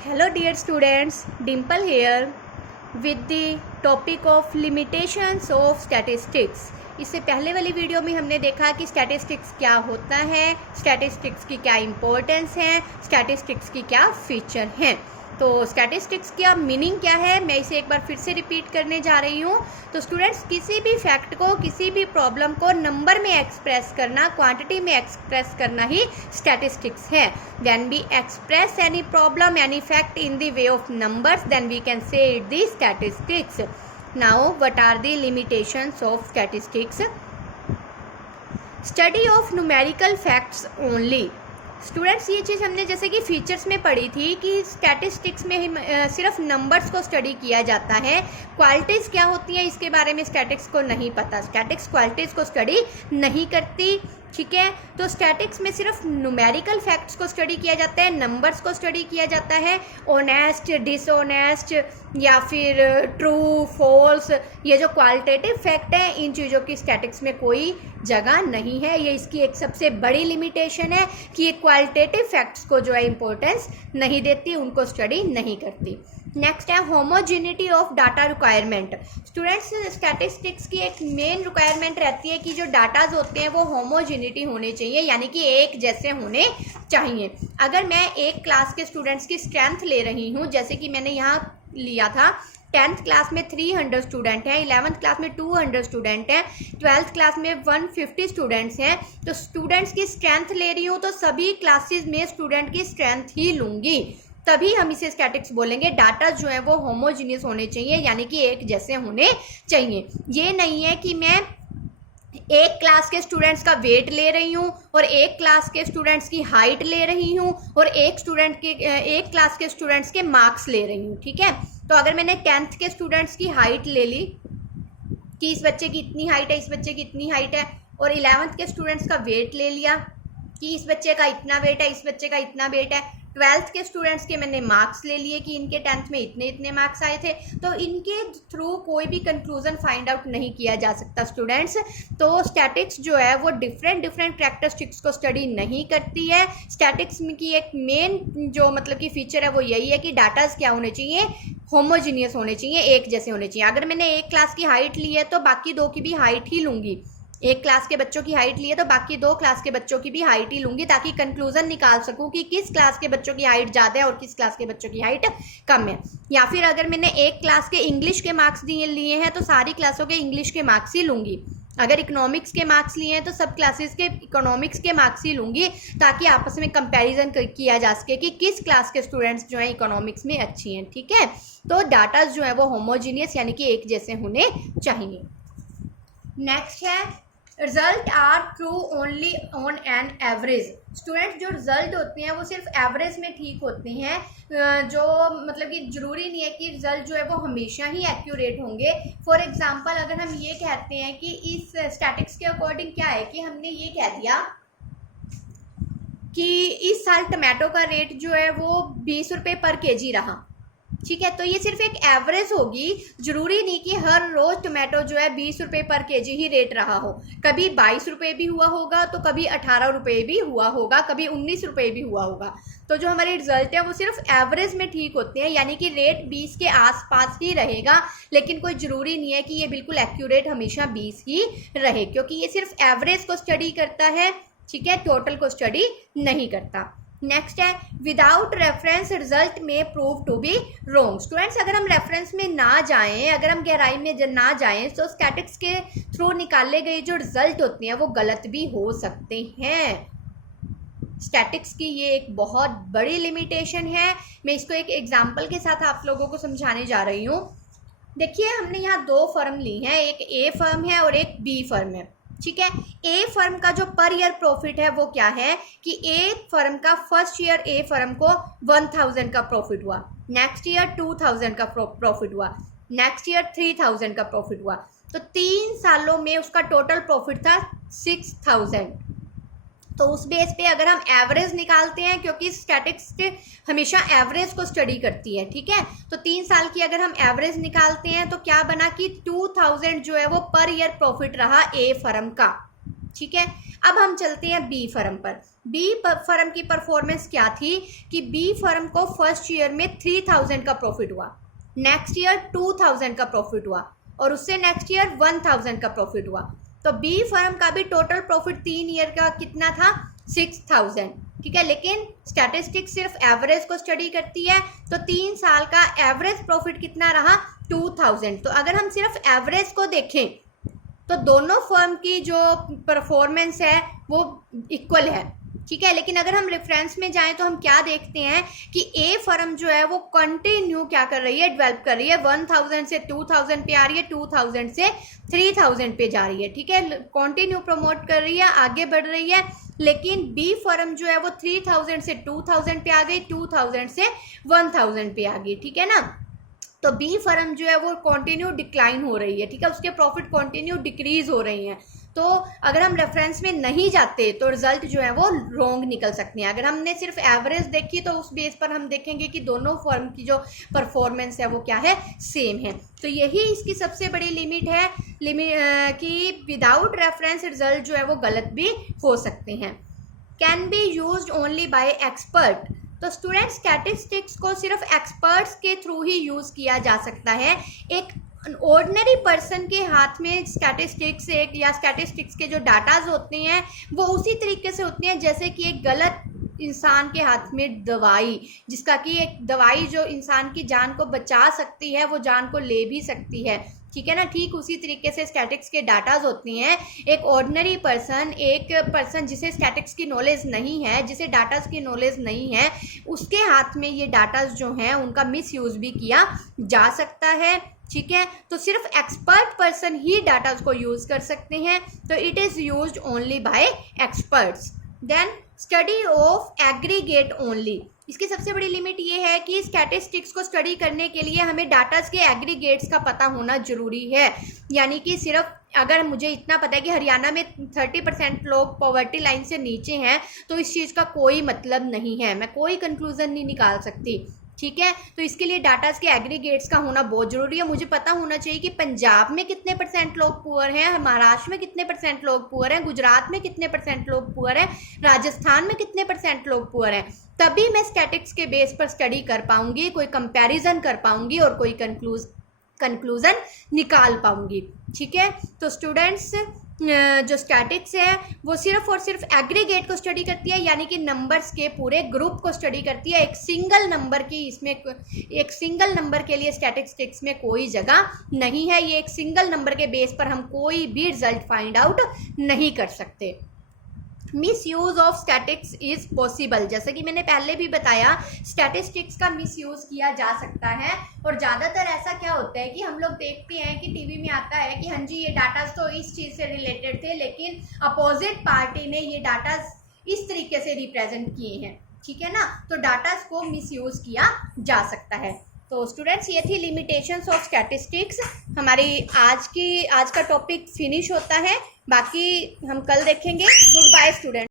Hello dear students, Dimple here with the topic of limitations of statistics। इससे पहले वाली video में हमने देखा कि स्टैटिस्टिक्स क्या होता है, स्टैटिस्टिक्स की क्या इम्पोर्टेंस है, स्टैटिस्टिक्स की क्या फीचर हैं। तो स्टैटिस्टिक्स का मीनिंग क्या है, मैं इसे एक बार फिर से रिपीट करने जा रही हूँ। तो स्टूडेंट्स, किसी भी फैक्ट को, किसी भी प्रॉब्लम को नंबर में एक्सप्रेस करना, क्वांटिटी में एक्सप्रेस करना ही स्टैटिस्टिक्स है। When we express any problem, any fact in the way of numbers, then we can say it the statistics. Now what are the limitations of statistics? Study of numerical facts only. Students, ये चीज़ हमने जैसे कि features में पढ़ी थी कि statistics में सिर्फ नंबर्स को स्टडी किया जाता है। क्वालिटीज़ क्या होती हैं इसके बारे में स्टैटिक्स को नहीं पता। स्टैटिक्स क्वालिटीज़ को स्टडी नहीं करती, ठीक है। तो स्टैटिक्स में सिर्फ न्यूमेरिकल फैक्ट्स को स्टडी किया जाता है, नंबर्स को स्टडी किया जाता है। ऑनेस्ट, डिसऑनेस्ट या फिर ट्रू, फॉल्स, ये जो क्वालिटेटिव फैक्ट है, इन चीज़ों की स्टैटिक्स में कोई जगह नहीं है। ये इसकी एक सबसे बड़ी लिमिटेशन है कि ये क्वालिटेटिव फैक्ट्स को जो है इंपॉर्टेंस नहीं देती, उनको स्टडी नहीं करती। नेक्स्ट है homogeneity of data requirement. Students, statistics की एक मेन रिक्वायरमेंट रहती है कि जो डाटाज होते हैं वो होमोजेनिटी होने चाहिए, यानी कि एक जैसे होने चाहिए। अगर मैं एक क्लास के स्टूडेंट्स की स्ट्रेंथ ले रही हूँ, जैसे कि मैंने यहाँ लिया था 10th क्लास में 300 स्टूडेंट हैं, 11th क्लास में 200 स्टूडेंट हैं, 12th क्लास में 150 स्टूडेंट्स हैं, तो स्टूडेंट्स की स्ट्रेंथ ले रही हूँ तो सभी क्लासेस में स्टूडेंट की स्ट्रेंथ ही लूँगी, तभी हम इसे स्टैटिक्स बोलेंगे। डाटा जो है वो होमोजीनियस होने चाहिए, यानी कि एक जैसे होने चाहिए। ये नहीं है कि मैं एक क्लास के स्टूडेंट्स का वेट ले रही हूँ और एक क्लास के स्टूडेंट्स की हाइट ले रही हूँ और एक क्लास के स्टूडेंट्स के मार्क्स ले रही हूँ, ठीक है। तो अगर मैंने 10th के स्टूडेंट्स की हाइट ले ली कि इस बच्चे की इतनी हाइट है, इस बच्चे की इतनी हाइट है, और 11th के स्टूडेंट्स का वेट ले लिया कि इस बच्चे का इतना वेट है, इस बच्चे का इतना वेट है, 12th के स्टूडेंट्स के मैंने मार्क्स ले लिए कि इनके 10th में इतने इतने मार्क्स आए थे, तो इनके थ्रू कोई भी कंक्लूजन फाइंड आउट नहीं किया जा सकता स्टूडेंट्स। तो स्टैटिक्स जो है वो डिफरेंट कैरेक्टरिस्टिक्स को स्टडी नहीं करती है। स्टैटिक्स की एक मेन जो मतलब कि फीचर है वो यही है कि डाटाज क्या होने चाहिए, होमोजीनियस होने चाहिए, एक जैसे होने चाहिए। अगर मैंने एक क्लास की हाइट ली है तो बाकी दो की भी हाइट ही लूँगी, एक क्लास के बच्चों की हाइट ली है तो बाकी दो क्लास के बच्चों की भी हाइट ही लूंगी, ताकि कंक्लूजन निकाल सकूं कि किस क्लास के बच्चों की हाइट ज़्यादा है और किस क्लास के बच्चों की हाइट कम है। या फिर अगर मैंने एक क्लास के इंग्लिश के मार्क्स लिए हैं तो सारी क्लासों के इंग्लिश के मार्क्स ही लूंगी। अगर इकोनॉमिक्स के मार्क्स लिए हैं तो सब क्लासेस के इकोनॉमिक्स के मार्क्स ही लूंगी, ताकि आपस में कंपैरिजन किया जा सके कि किस क्लास के स्टूडेंट्स जो हैं इकोनॉमिक्स में अच्छी हैं, ठीक है। तो डाटा जो है वो होमोजीनियस यानी कि एक जैसे होने चाहिए। नेक्स्ट है result are true only on an average. Students, जो रिजल्ट होते हैं वो सिर्फ एवरेज में ठीक होते हैं, जो मतलब कि ज़रूरी नहीं है कि रिजल्ट जो है वो हमेशा ही एक्यूरेट होंगे। फॉर एग्जांपल, अगर हम ये कहते हैं कि इस स्टैटिक्स के अकॉर्डिंग क्या है कि हमने ये कह दिया कि इस साल टमाटो का रेट जो है वो 20 रुपये पर केजी रहा, ठीक है, तो ये सिर्फ एक एवरेज होगी। जरूरी नहीं कि हर रोज टमाटो जो है 20 रुपये पर केजी ही रेट रहा हो। कभी 22 रुपये भी हुआ होगा, तो कभी 18 रुपये भी हुआ होगा, कभी 19 रुपये भी हुआ होगा। तो जो हमारे रिजल्ट है वो सिर्फ एवरेज में ठीक होते हैं, यानी कि रेट 20 के आसपास ही रहेगा, लेकिन कोई ज़रूरी नहीं है कि ये बिल्कुल एक्यूरेट हमेशा 20 ही रहे, क्योंकि ये सिर्फ एवरेज को स्टडी करता है, ठीक है, टोटल को स्टडी नहीं करता। नेक्स्ट है विदाउट रेफरेंस रिजल्ट में prove to be wrong. Students, अगर हम रेफरेंस में ना जाएं, अगर हम गहराई में ना जाएं, तो स्टैटिक्स के थ्रू निकाले गए जो रिजल्ट होते हैं वो गलत भी हो सकते हैं। स्टैटिक्स की ये एक बहुत बड़ी लिमिटेशन है। मैं इसको एक एग्जांपल के साथ आप लोगों को समझाने जा रही हूँ। देखिए, हमने यहाँ दो फर्म ली हैं, एक ए फर्म है और एक बी फर्म है, ठीक है। ए फर्म का जो पर ईयर प्रॉफिट है वो क्या है कि ए फर्म का फर्स्ट ईयर ए फर्म को 1000 का प्रॉफिट हुआ, नेक्स्ट ईयर 2000 का प्रॉफिट हुआ, नेक्स्ट ईयर 3000 का प्रॉफिट हुआ, तो 3 सालों में उसका टोटल प्रॉफिट था 6000। तो उस बेस पे अगर हम एवरेज निकालते हैं, क्योंकि स्टैटिक्स हमेशा एवरेज को स्टडी करती है, ठीक है, तो 3 साल की अगर हम एवरेज निकालते हैं तो क्या बना कि 2000 जो है वो पर ईयर प्रॉफिट रहा ए फर्म का, ठीक है, अब हम चलते हैं बी फर्म पर। बी फर्म की परफॉर्मेंस क्या थी कि बी फर्म को फर्स्ट ईयर में 3000 का प्रॉफिट हुआ, नेक्स्ट ईयर 2000 का प्रॉफिट हुआ और उससे नेक्स्ट ईयर 1000 का प्रॉफिट हुआ। तो बी फर्म का भी टोटल प्रॉफिट 3 ईयर का कितना था, 6000। ठीक है, लेकिन स्टैटिस्टिक्स सिर्फ एवरेज को स्टडी करती है, तो 3 साल का एवरेज प्रॉफिट कितना रहा, 2000। तो अगर हम सिर्फ एवरेज को देखें तो दोनों फर्म की जो परफॉर्मेंस है वो इक्वल है। ठीक है, लेकिन अगर हम रेफरेंस में जाएं तो हम क्या देखते हैं कि ए फर्म जो है वो कंटिन्यू क्या कर रही है, डेवलप कर रही है, 1000 से 2000 पे आ रही है, 2000 से 3000 पे जा रही है। ठीक है, कंटिन्यू प्रमोट कर रही है, आगे बढ़ रही है। लेकिन बी फर्म जो है वो 3000 से 2000 पे आ गई, 2000 से 1000 पे आ गई। ठीक है ना, तो बी फर्म जो है वो कंटिन्यू डिक्लाइन हो रही है। ठीक है, उसके प्रॉफिट कंटिन्यू डिक्रीज हो रही हैं। तो अगर हम रेफरेंस में नहीं जाते तो रिजल्ट जो है वो रॉन्ग निकल सकते हैं। अगर हमने सिर्फ एवरेज देखी तो उस बेस पर हम देखेंगे कि दोनों फर्म की जो परफॉर्मेंस है वो क्या है, सेम है। तो यही इसकी सबसे बड़ी लिमिट है, कि विदाउट रेफरेंस रिजल्ट जो है वो गलत भी हो सकते हैं। Can be used only bye expert. तो स्टूडेंट स्टैटिस्टिक्स को सिर्फ एक्सपर्ट्स के थ्रू ही यूज़ किया जा सकता है। एक ऑर्डिनरी पर्सन के हाथ में स्टैटिस्टिक्स या स्टैटिस्टिक्स के जो डाटाज होते हैं वो उसी तरीके से होते हैं जैसे कि एक गलत इंसान के हाथ में दवाई, जिसका कि एक दवाई जो इंसान की जान को बचा सकती है वो जान को ले भी सकती है। ठीक है ना, ठीक उसी तरीके से स्टैटिक्स के डाटाज होती हैं। एक ऑर्डिनरी पर्सन, एक पर्सन जिसे स्टैटिक्स की नॉलेज नहीं है, जिसे डाटाज की नॉलेज नहीं है, उसके हाथ में ये डाटाज जो हैं उनका मिसयूज़ भी किया जा सकता है। ठीक है, तो सिर्फ एक्सपर्ट पर्सन ही डाटाज को यूज़ कर सकते हैं, तो it is used only by experts. Then study of aggregate only. इसकी सबसे बड़ी लिमिट ये है कि स्टैटिस्टिक्स को स्टडी करने के लिए हमें डाटाज के एग्रीगेट्स का पता होना जरूरी है। यानी कि सिर्फ अगर मुझे इतना पता है कि हरियाणा में 30% लोग पॉवर्टी लाइन से नीचे हैं, तो इस चीज़ का कोई मतलब नहीं है, मैं कोई कंक्लूजन नहीं निकाल सकती। ठीक है, तो इसके लिए डाटाज के एग्रीगेट्स का होना बहुत ज़रूरी है। मुझे पता होना चाहिए कि पंजाब में कितने % लोग पुअर हैं, महाराष्ट्र में कितने % लोग पुअर हैं, गुजरात में कितने % लोग पुअर हैं, राजस्थान में कितने % लोग पुअर हैं। तभी मैं स्टैटिक्स के बेस पर स्टडी कर पाऊंगी, कोई कंपैरिजन कर पाऊंगी और कोई कंक्लूजन निकाल पाऊंगी। ठीक है, तो स्टूडेंट्स जो स्टैटिक्स है वो सिर्फ और सिर्फ एग्रीगेट को स्टडी करती है, यानी कि नंबर्स के पूरे ग्रुप को स्टडी करती है। एक सिंगल नंबर की इसमें, एक सिंगल नंबर के लिए स्टैटिस्टिक्स में कोई जगह नहीं है। ये एक सिंगल नंबर के बेस पर हम कोई भी रिजल्ट फाइंड आउट नहीं कर सकते। Miss use of statics is possible. जैसे कि मैंने पहले भी बताया, स्टैटिस्टिक्स का मिस यूज़ किया जा सकता है। और ज़्यादातर ऐसा क्या होता है कि हम लोग देखते हैं कि टीवी में आता है कि हाँ जी ये डाटाज तो इस चीज़ से रिलेटेड थे, लेकिन अपोजिट पार्टी ने ये डाटाज इस तरीके से रिप्रेजेंट किए हैं। ठीक है ना, तो डाटाज को मिस यूज़ किया जा सकता है। तो स्टूडेंट्स ये थी लिमिटेशंस ऑफ स्टैटिस्टिक्स। हमारी आज का टॉपिक फिनिश होता है, बाकी हम कल देखेंगे। Goodbye students.